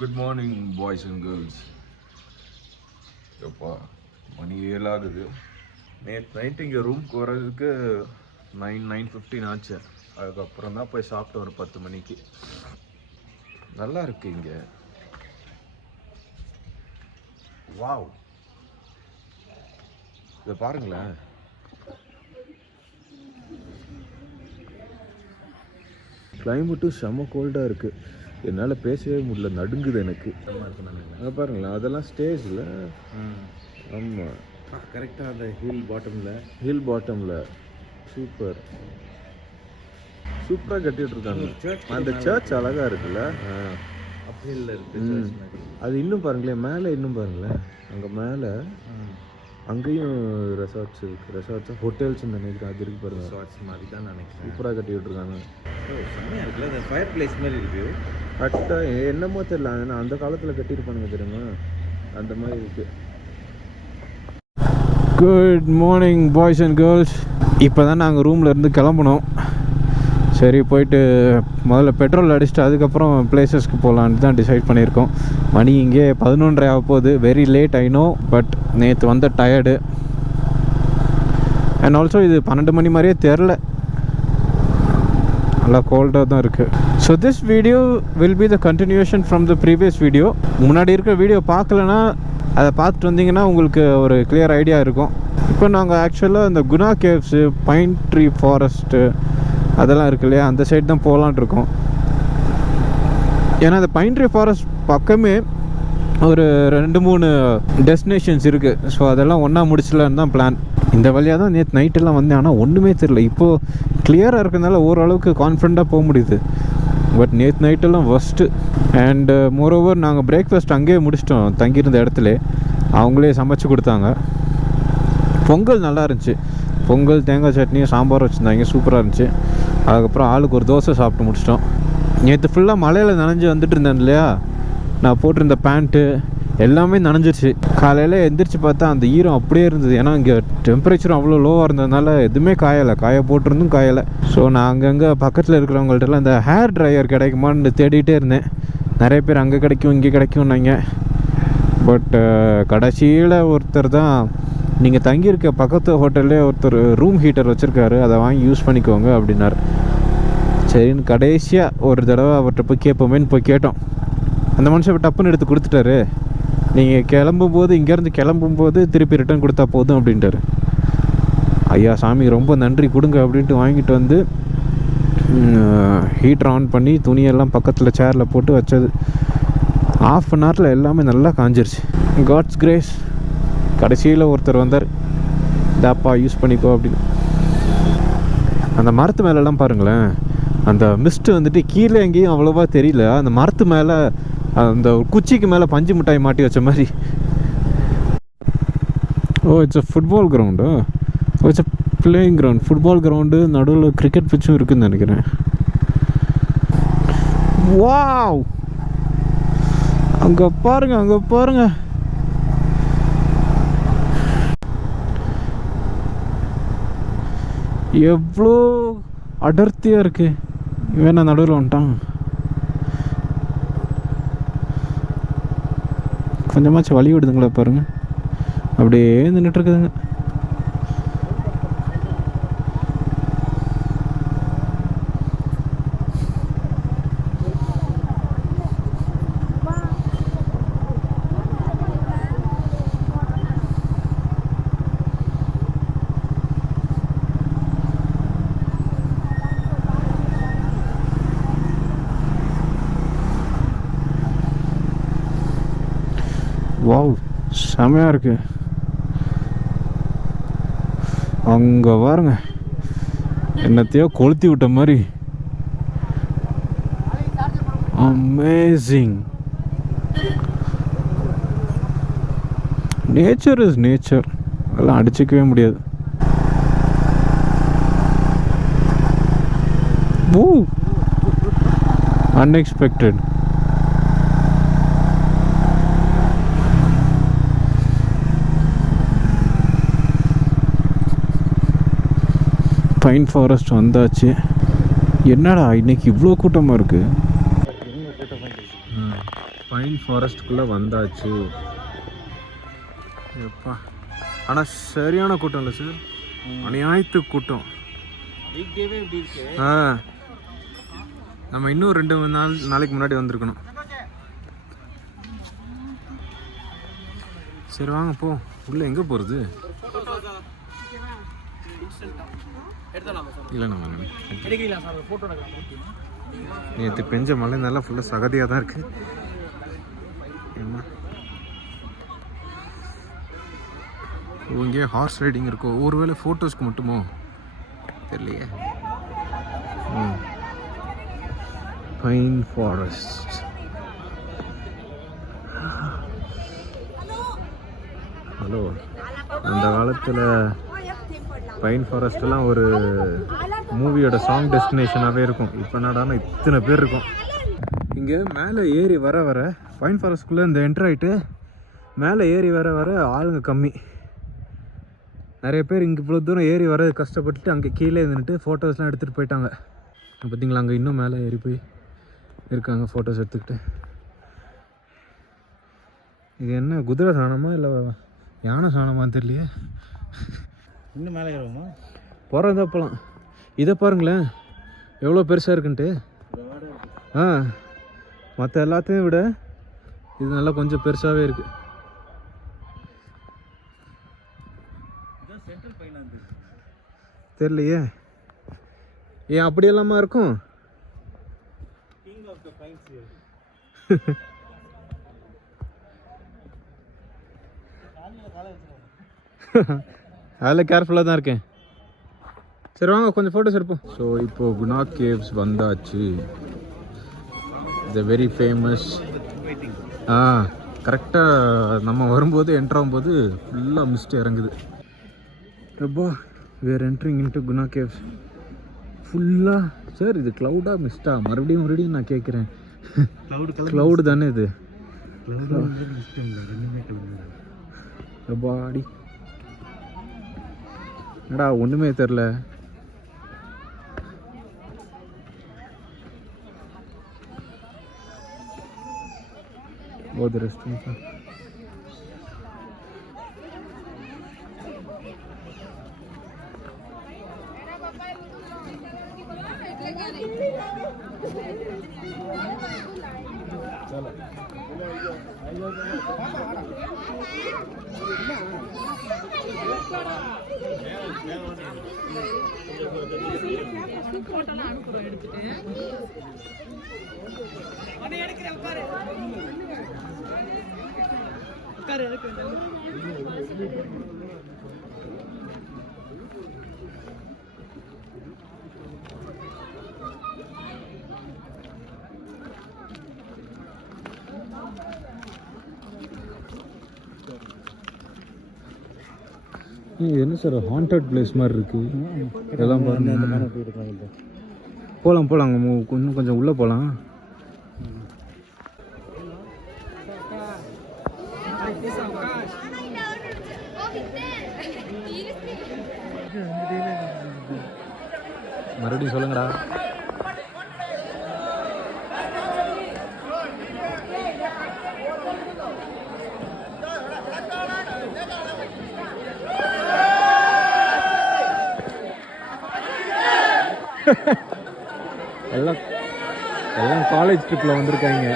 Good morning, boys and girls. எப்பா மணி 7 ஆகுது. நேற்று நைட்டு இங்கே ரூம்க்கு வர்றதுக்கு 9:15 ஆச்சு. அதுக்கப்புறம் தான் போய் சாப்பிட்டு ஒரு 10 மணிக்கு. நல்லா இருக்கு இங்கே. வாவ், இதை பாருங்களேன். கிளைமேட்டும் செம்ம கோல்டாக இருக்குது. என்னால் பேசவே முடியல, நடுங்குது எனக்கு. அங்கே பாருங்களேன், அதெல்லாம் ஸ்டேஜில். ஆமாம், கரெக்டாக அந்த ஹில் பாட்டமில் சூப்பர் சூப்பராக கட்டிகிட்டு இருக்காங்க. அந்த சர்ச் அழகாக இருக்குல்ல. அப்பில் இருக்கு. அது இன்னும் பாருங்களேன், மேலே இன்னும் பாருங்களேன். அங்கே மேலே அங்கேயும் ரெசார்ட்ஸ் இருக்குது. ரெசார்ட்ஸ் ஹோட்டல்ஸ் நினைக்கிறேன். அது இருக்கு பாருங்கள். ரெசார்ட்ஸ் மாதிரி தான் நினைக்கிறேன். சூப்பராக கட்டி விட்டுருக்காங்க. செம்மையாக இருக்குல்ல. அந்த ஃபயர் பிளேஸ் மாதிரி இருக்குது. கரெக்டாக என்னமோ தெரியல, ஆனால் அந்த காலத்தில் கட்டியிருப்பானுங்க தெரியுமா, அந்த மாதிரி இருக்குது. Good morning boys and girls. இப்போ தான் நாங்கள் ரூமில் இருந்து கிளம்புனோம். சரி, போயிட்டு முதல்ல பெட்ரோல் அடிச்சுட்டு அதுக்கப்புறம் பிளேசஸ்க்கு போகலான்னு தான் டிசைட் பண்ணியிருக்கோம். மணி இங்கே 11:30 ஆக போகுது. Very late I know, but நேற்று வந்த டயர்டு. அண்ட் ஆல்சோ இது 12 மணி மாதிரியே தெரில, நல்லா கோல்டாக தான் இருக்குது. So this video will be the continuation from the previous video. முன்னாடி இருக்கிற வீடியோ பார்க்கலன்னா அதை பார்த்துட்டு வந்தீங்கன்னா உங்களுக்கு ஒரு கிளியர் ஐடியா இருக்கும். இப்போ நாங்கள் ஆக்சுவலாக இந்த Guna caves, pine tree forest அதெல்லாம் இருக்கு இல்லையா, அந்த சைடு தான் போகலான் இருக்கோம். ஏன்னா அந்த பைன் ட்ரீ ஃபாரஸ்ட் பக்கமே ஒரு 2-3 டெஸ்டினேஷன்ஸ் இருக்குது. ஸோ அதெல்லாம் ஒன்றா முடிச்சலான்னு தான் பிளான். இந்த வழியாக தான் நேற்று நைட்டெல்லாம் வந்தேன், ஆனால் ஒன்றுமே தெரில. இப்போது கிளியராக இருக்கிறதுனால ஓரளவுக்கு கான்ஃபிடண்ட்டாக போக முடியுது. பட் நேற்று நைட்டெல்லாம் ஃபஸ்ட்டு. அண்டு மோரோவர் நாங்கள் பிரேக்ஃபாஸ்ட் அங்கேயே முடிச்சிட்டோம். தங்கியிருந்த இடத்துல அவங்களே சமைச்சு கொடுத்தாங்க. பொங்கல் நல்லா இருந்துச்சு. பொங்கல், தேங்காய் சட்னி, சாம்பார் வச்சுருந்தாங்க, சூப்பராக இருந்துச்சு. அதுக்கப்புறம் ஆளுக்கு ஒரு தோசை சாப்பிட்டு முடிச்சிட்டோம். நேற்று ஃபுல்லாக மழையில் நனைஞ்சு வந்துட்டு இருந்தேன் இல்லையா, நான் போட்டிருந்த பேண்ட்டு எல்லாமே நனைஞ்சிருச்சு. காலையில் எந்திரிச்சு பார்த்தா அந்த ஈரம் அப்படியே இருந்தது. ஏன்னா இங்கே டெம்பரேச்சரும் அவ்வளோ லோவாக இருந்ததுனால எதுவுமே காயலை. காய போட்டிருந்தும் காயலை. ஸோ நான் அங்கங்கே பக்கத்தில் இருக்கிறவங்கள்ட்டலாம் இந்த ஹேர் ட்ரையர் கிடைக்குமான்னு தேடிகிட்டே இருந்தேன். நிறைய பேர் அங்கே கிடைக்கும் இங்கே கிடைக்கும்னாங்க. பட் கடைசியில் ஒருத்தர் தான், நீங்கள் தங்கியிருக்க பக்கத்து ஹோட்டல்லே ஒருத்தர் ரூம் ஹீட்டர் வச்சுருக்காரு, அதை வாங்கி யூஸ் பண்ணிக்கோங்க அப்படின்னார். சரின்னு கடைசியாக ஒரு தடவை அவர்கிட்ட போய் கேட்போமேன்னு போய் கேட்டோம். அந்த மனுஷன் டப்புன்னு எடுத்து கொடுத்துட்டாரு. நீங்கள் கிளம்பும்போது, இங்கேருந்து கிளம்பும்போது திருப்பி ரிட்டர்ன் கொடுத்தா போதும் அப்படின்ட்டாரு. ஐயா சாமி ரொம்ப நன்றி, கொடுங்க அப்படின்ட்டு வாங்கிட்டு வந்து ஹீட்டர் ஆன் பண்ணி துணியெல்லாம் பக்கத்தில் சேரில் போட்டு வச்சது. 1/2 hourல எல்லாமே நல்லா காஞ்சிருச்சு. God's grace. கடைசியில் ஒருத்தர் வந்தார், தாப்பா யூஸ் பண்ணிக்கோ அப்படின்னு. அந்த மரத்து மேலெல்லாம் பாருங்களேன், அந்த மிஸ்ட்டு வந்துட்டு கீழே எங்கேயும் அவ்வளோவா தெரியல. அந்த மரத்து மேலே, அந்த குச்சிக்கு மேலே பஞ்சு மிட்டாய் மாட்டி வச்ச மாதிரி. Oh, it's a football ground. Oh, it's a playing ground. Football ground, நடுவில் கிரிக்கெட் பிச்சும் இருக்குதுன்னு நினைக்கிறேன். வாவ், அங்கே பாருங்க, அங்கே பாருங்க. எவ்வளோ அடர்த்தியாக இருக்குது. இவன் நான் நடுவில் வந்துட்டான். கொஞ்சமாச்சும் வழி விடுதுங்களா பாருங்க, அப்படியே நின்றுட்டு இருக்குதுங்க. வாவ், செமையாக இருக்கு. அங்கே பாருங்க, என்னத்தையோ கொளுத்தி விட்ட மாதிரி. அமேசிங். நேச்சர் இஸ் நேச்சர், அதெல்லாம் அடிச்சிக்கவே முடியாது. ஓ, அன்எக்ஸ்பெக்டட். பைன் ஃபாரஸ்ட் வந்தாச்சு. என்னடா இன்னைக்கு இவ்வளோ கூட்டமாக இருக்குது. பைன் ஃபாரஸ்ட்குள்ளே வந்தாச்சு. எப்பா ஆனால் சரியான கூட்டம் இல்லை சார், அநியாயத்து கூட்டம். ஆ நம்ம இன்னும் 2 நாளைக்கு முன்னாடி வந்திருக்கணும். சரி வாங்க போ, உள்ளே எங்கே போகிறது? இல்லை நம்ம நேற்று பெஞ்ச மழை நல்லா ஃபுல்லாக சகதியாக தான் இருக்குது. ஏமா இங்கே ஹார்ஸ் ரைடிங் இருக்கோ, ஒருவேளை ஃபோட்டோஸ்க்கு மட்டுமோ தெரியலையே. Pine forest. ஹலோ, அந்த காலத்தில் பைன் ஃபாரஸ்ட்லாம் ஒரு மூவியோட சாங் டெஸ்டினேஷனாகவே இருக்கும். இப்போ என்னடானா இத்தனை பேர் இருக்கும். இங்கே மேலே ஏறி வர வர பைன் ஃபாரஸ்ட்குள்ளே இந்த என்ட்ரு ஆகிட்டு மேலே ஏறி வர வர ஆளுங்க கம்மி. நிறைய பேர் இங்கே இவ்வளோ தூரம் ஏறி வர கஷ்டப்பட்டுட்டு அங்கே கீழே இருந்துட்டு ஃபோட்டோஸ்லாம் எடுத்துகிட்டு போயிட்டாங்க. பார்த்தீங்களா, அங்கே இன்னும் மேலே ஏறி போய் இருக்காங்க ஃபோட்டோஸ் எடுத்துக்கிட்டு. இது என்ன குதிரை சாணமா இல்லை யானை சாணமான்னு தெரியலையே. இன்னும் மேலே ஏறுவோமா? போகிறதா போகலாம். இதை பாருங்களேன் எவ்வளோ பெருசாக இருக்குன்ட்டு. ஆ மற்ற எல்லாத்தையும் விட இது நல்லா கொஞ்சம் பெருசாகவே இருக்குது. தெரியலையே, ஏன் அப்படி எல்லாமா இருக்கும்? அதில் கேர்ஃபுல்லாக தான் இருக்கேன். சரி வாங்க கொஞ்சம் ஃபோட்டோஸ் எடுப்போம். ஸோ இப்போது குணா கேவ்ஸ் வந்தாச்சு. The very famous. கரெக்டாக நம்ம வரும்போது என்ட்ராகும்போது ஃபுல்லாக மிஸ்ட் இறங்குது. அப்பா we are entering into Guna caves. ஃபுல்லாக சார் இது க்ளவுடாக மிஸ்டா? மறுபடியும் நான் கேட்குறேன். க்ளவுடு தானே இது? பாடி என்னடா ஒன்றுமே தெரில. போது ரெஸ்ட் ரூம். என்ன சார் ஹாண்டட் பிளேஸ் மாதிரி இருக்கு இதெல்லாம் பாருங்க. போகலாம் இன்னும் கொஞ்சம் உள்ளே போகலாம். மறுபடியும் சொல்லுங்கடா. எல்லாம் காலேஜ் ட்ரிப்பில் வந்திருக்காங்க.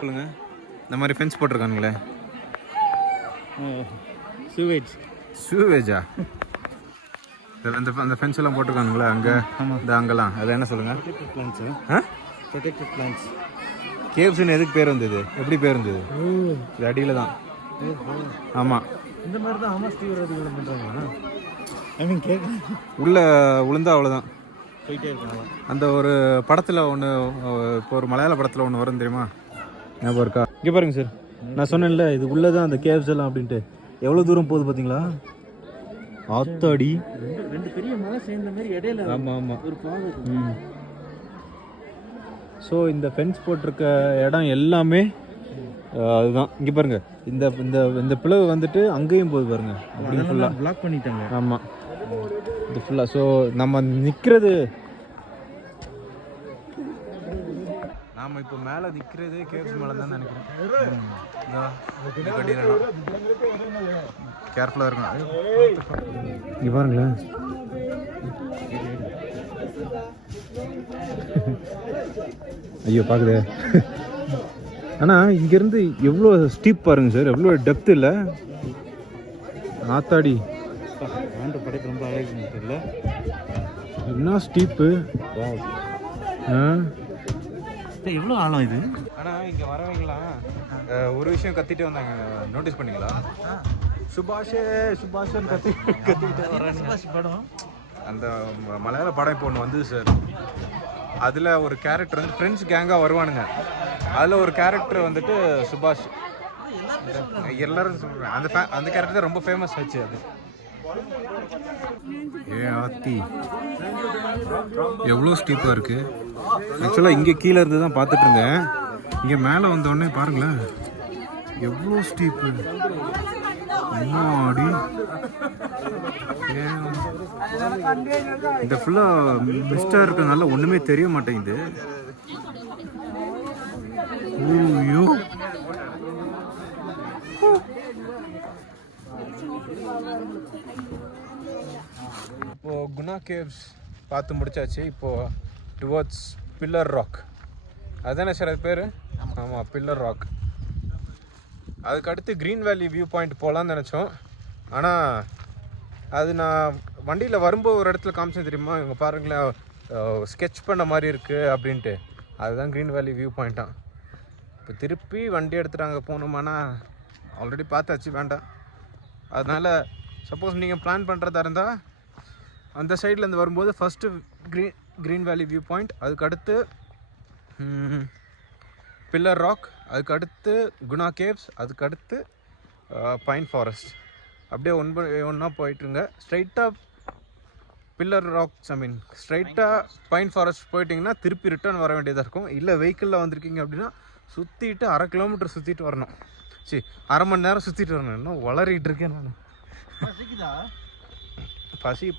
சொல்லுங்க, இந்த மாதிரி ஃபென்ஸ் போட்டிருக்கானுங்களே. சூவேஜா? அந்த ஃபென்ஸ் எல்லாம் போட்டிருக்கானுங்களே அங்கே இந்த அங்கெல்லாம், அது என்ன சொல்லுங்க? Protected plans. கேவ்ஸ்னு எதுக்கு பேர் வந்தது? எப்படி பேர் இருந்தது? இது அடியில் தான். ஆமாம், இந்த மாதிரி தான். ஆமாம், ஸ்டீவரதிகள் பண்ணுறாங்க. ஐ மீன் உள்ளே விழுந்தா அவ்வளோதான், போயிட்டே இருக்காங்க. அந்த ஒரு படத்தில் ஒன்று, இப்போ ஒரு மலையாள படத்தில் ஒன்று வரும் தெரியுமா, ஞாபகம் இருக்கா? இங்கே பாருங்க சார், நான் சொன்னேன்ல இது உள்ளே தான் அந்த கேவ்ஸ் எல்லாம் அப்படின்ட்டு. எவ்வளோ தூரம் போகுது பார்த்தீங்களா? ஆத்தாடி. ரெண்டு பெரிய மலை சேர்ந்த மாதிரி இடையில ஆமாம் ஆமாம். ஒரு பாதை இருக்கு. ஸோ இந்த ஃபென்ஸ் போட்டிருக்க இடம் எல்லாமே அதுதான். இங்கே பாருங்க, இந்த இந்த இந்த பிளவு வந்துட்டு அங்கேயும் போய் பாருங்க, அப்படி ஃபுல்லாக பிளாக் பண்ணிட்டாங்க. ஆமாம், இது ஃபுல்லாக. ஸோ நம்ம நிற்கிறது, நாம் இப்போ மேலே நிற்கிறதே கேவ்ஸ் மேலே தான் நினைக்கிறேன். கேர்ஃபுல்லாக இருக்கணும். இங்கே பாருங்களேன், ஐயோ பார்க்குதே. ஆனால் இங்கேருந்து எவ்வளோ ஸ்டீப் பாருங்க சார், எவ்வளோ டெப்த் இல்லை. ஆத்தாடி, ஆண்டு படைப்பு ரொம்ப அழகு தெரியல, என்ன ஸ்டீப்பு. எவ்வளோ ஆழம் இது. ஆனால் இங்கே வரவங்களாம் ஒரு விஷயம் கத்திட்டு வந்தாங்க, நோட்டீஸ் பண்ணீங்களா? சுபாஷே சுபாஷன் கத்திக்கிட்டே வர்றாங்க. படம் அந்த மலையாள படம் இப்போ ஒன்று வந்தது சார். அதில் ஒரு கேரக்டர் வந்து ஃப்ரெண்ட்ஸ் கேங்காக வருவானுங்க. அதில் ஒரு கேரக்டர் வந்துட்டு சுபாஷ். எல்லாரும் சொல்கிறேன், அந்த கேரக்டர் தான் ரொம்ப ஃபேமஸ் ஆச்சு. அது ஆத்தி எவ்வளோ ஸ்டீப்பாக இருக்குது. ஆக்சுவலாக இங்கே கீழே இருந்து தான் பார்த்துட்டு இருந்தேன். இங்கே மேலே வந்தோடனே பாருங்களேன் எவ்வளோ ஸ்டீப்பு. அடி, இந்த ஃபுல்லாக மிஸ்டாக இருக்கிறதுனால ஒன்றுமே தெரிய மாட்டேங்குது. ஐயோ, இப்போது குணா கேவ்ஸ் பார்த்து முடிச்சாச்சு. இப்போது டுவர்ட்ஸ் பில்லர் ராக், அதுதானே சார் அது பேர்? ஆமாம், பில்லர் ராக். அதுக்கடுத்து க்ரீன் வேலி வியூ பாயிண்ட் போகலான்னு நினச்சோம். ஆனால் அது நான் வண்டியில் வரும்போது ஒரு இடத்துல காமிச்சேன் தெரியுமா, இவங்க பாருங்களேன் ஸ்கெட்ச் பண்ண மாதிரி இருக்குது அப்படின்ட்டு. அதுதான் க்ரீன் வேலி வியூ பாயிண்ட்டான். இப்போ திருப்பி வண்டி எடுத்துகிட்டு அங்கே போகணுமானா ஆல்ரெடி பார்த்தாச்சு, வேண்டாம். அதனால் சப்போஸ் நீங்கள் பிளான் பண்ணுறதா இருந்தால் அந்த சைட்லேருந்து வரும்போது ஃபஸ்ட்டு க்ரீன் வேலி வியூ பாயிண்ட், அதுக்கடுத்து பில்லர் ராக், அதுக்கடுத்து குணா கேவ்ஸ், அதுக்கடுத்து பைன் ஃபாரஸ்ட். அப்படியே ஒன்றா போயிட்டுருங்க. ஸ்ட்ரைட்டாக பில்லர் ராக்ஸ், ஸ்ட்ரைட்டாக பைன் ஃபாரஸ்ட் போயிட்டிங்கன்னா திருப்பி ரிட்டர்ன் வர வேண்டியதாக இருக்கும். இல்லை வெஹிக்கிளில் வந்திருக்கீங்க அப்படின்னா சுற்றிட்டு 1/2 கிலோமீட்டர் சுற்றிட்டு வரணும். சரி, 1/2 மணி நேரம் சுற்றிட்டு வரணும். இன்னும் வளரிட்டு இருக்கேன் நான்.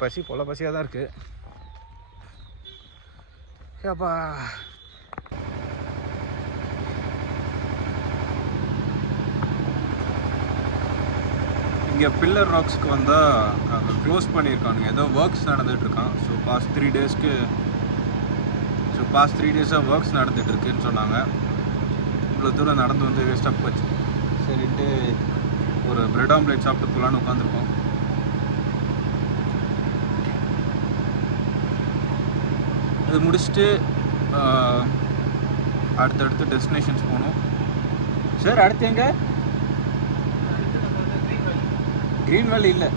பசி போல பசியாக தான் இருக்குது. அப்பா, இங்கே பில்லர் ராக்ஸ்க்கு வந்தால் க்ளோஸ் பண்ணியிருக்கானுங்க, ஏதோ ஒர்க்ஸ் நடந்துகிட்ருக்கான். ஸோ பாஸ்ட் 3 டேஸாக ஒர்க்ஸ் நடந்துகிட்ருக்குன்னு சொன்னாங்க. இவ்வளோ தூரம் நடந்து வந்து வேஸ்ட்டாக போச்சு. சரிட்டு ஒரு பிரெட் ஆம்லேட் சாப்பிட்டு போகலான்னு உட்காந்துருக்கோம். அது முடிச்சுட்டு அடுத்தடுத்து டெஸ்டினேஷன்ஸ் போகணும். சார் அடுத்து எங்கே? க்ரீன் வேலி இல்லை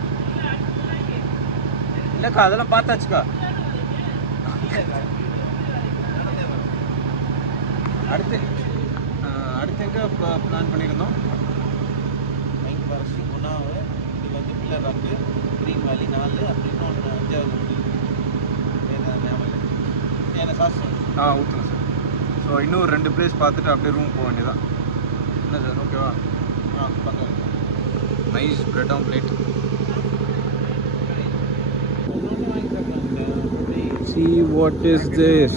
இல்லைக்கா, அதெல்லாம் பார்த்தாச்சுக்கா. அடுத்து எங்கே பிளான் பண்ணியிருந்தோம்? பைன் ஃபாரஸ்ட், குணாவு, இது வந்து பில்லர் ராக்கு, க்ரீன் வேலி 4, அப்படின்னு ஒன்று 5வது என்ன சாஸ் ஊற்றுங்க சார். ஸோ இன்னும் 2 பிளேஸ் பார்த்துட்டு அப்படியே ரூம் போக வேண்டியதான். என்ன சார், ஓகேவா? பக்கம் nice bread omelette. See what is this?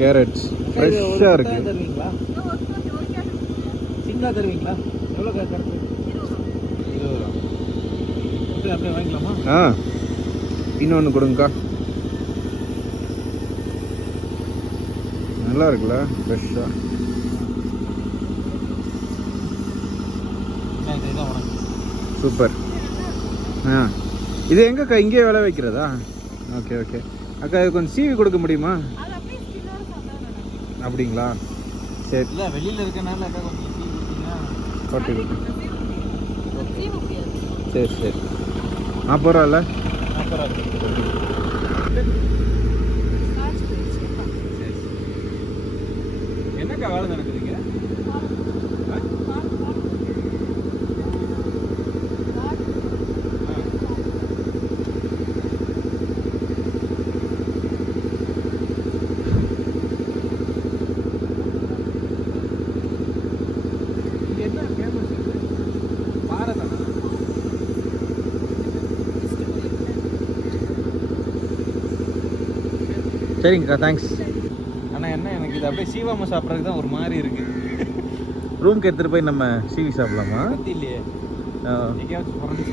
Carrots ஃப்ரெஷ்ஷாக இருக்கு. தருவீங்களா? சிங்கா தருவீங்களா? எவ்வளோ கரெக்ட்? 20 ரூபா. அப்படியே வாங்கிக்கலாமா? இன்னொன்று கொடுங்கக்கா. நல்லா இருக்குல்ல, ஃப்ரெஷ்ஷாக. சூப்பர். இது எங்கக்கா, இங்கே விளை வைக்கிறதா? ஓகே ஓகே அக்கா, இது கொஞ்சம் சீவி கொடுக்க முடியுமா? அப்படிங்களா? சரி. இல்லை, வெளியில் இருக்கனால அக்கா கொஞ்சம் ஓகே சரி சரி. 40 ரூபாயில் என்னக்கா வேலை நடக்குதுங்க? சரிங்கக்கா, தேங்க்ஸ். ஆனால் என்ன எனக்கு இது அப்படியே சீவாமல் சாப்பிட்றதுக்கு தான் ஒரு மாதிரி இருக்குது. ரூம்க்கு எடுத்துகிட்டு போய் நம்ம சீவி சாப்பிடலாமா? பற்றி இல்லையே எங்கேயாச்சும் பிறந்து.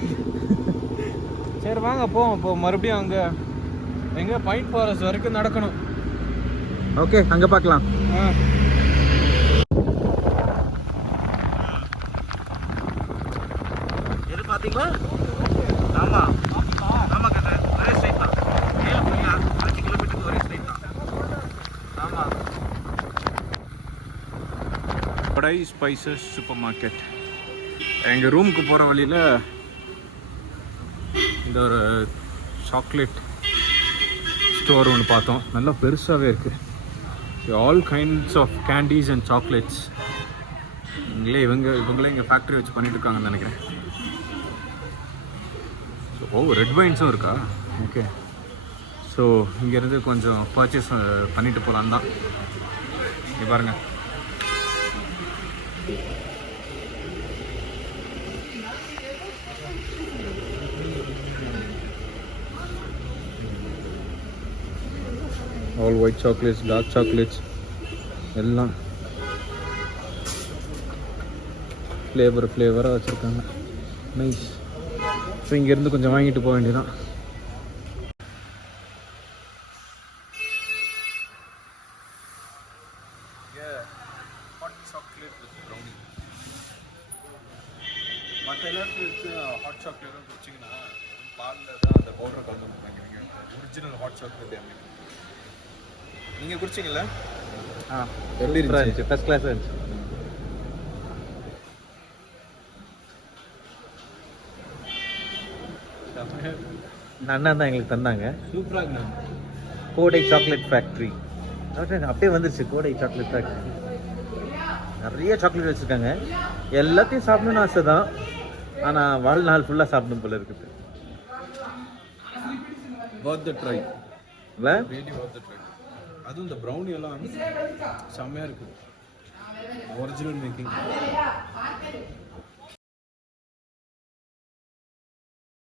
சரி வாங்க போவோம். இப்போ மறுபடியும் அங்கே எங்கே பைன் ஃபாரஸ்ட் வரைக்கும் நடக்கணும். ஓகே, அங்கே பார்க்கலாம். எது பார்த்தீங்களா? ஆமாம் ஆமாம் கண்ணா, ஒரே ஸ்ட்ரைட் தான். 7.5 கிலோமீட்டருக்கு ஒரே ஸ்ட்ரைட் தான். ஆமாம். படை ஸ்பைசஸ் சூப்பர் மார்க்கெட். எங்கள் ரூமுக்கு போகிற வழியில் இந்த ஒரு சாக்லேட் ஸ்டோர் ஒன்று பார்த்தோம். நல்லா பெருசாகவே இருக்குது. All kinds of candies and chocolates. இவங்களே இங்கே ஃபேக்ட்ரி வச்சு பண்ணிட்டு இருக்காங்கன்னு நினைக்கிறேன். ஸோ ரெட் வைன்ஸும் இருக்கா? ஓகே. ஸோ இங்கேருந்து கொஞ்சம் பர்ச்சேஸ் பண்ணிட்டு போகலான் தான். இங்கே பாருங்கள். All white chocolates, dark chocolates எல்லாம் ஃப்ளேவராக வச்சுருக்காங்க. நைஸ். ஸோ இங்கேருந்து கொஞ்சம் வாங்கிட்டு போக வேண்டியதான். மற்ற எல்லாத்துக்கும் ஹாட் சாக்லேட்டும் குடிச்சிங்கன்னா பாலில் தான் அந்த பவுடரை கலந்து பண்ணுறாங்க. ஒரிஜினல் ஹாட் சாக்லேட் நீங்கள் குடிச்சிங்களா? எப்படி இருந்துச்சு? ஃபர்ஸ்ட் கிளாஸ் இருந்துச்சு. அண்ணா தான் எங்களுக்கு தந்தாங்க. சூப்பராக இருக்குண்ணா. கோடை சாக்லேட் ஃபேக்ட்ரி அப்படியே வந்துருச்சு. கோடை சாக்லேட் ஃபேக்ட்ரி நிறைய சாக்லேட் வச்சுருக்காங்க. எல்லாத்தையும் சாப்பிடணும்னு ஆசை தான், ஆனால் வாழ்நாள் ஃபுல்லாக சாப்பிடணும் போல இருக்குது. worth the try. இல்லை really worth the try. அதுவும் இந்த ப்ரௌனி எல்லாம் செம்மையாக இருக்குது. Original making.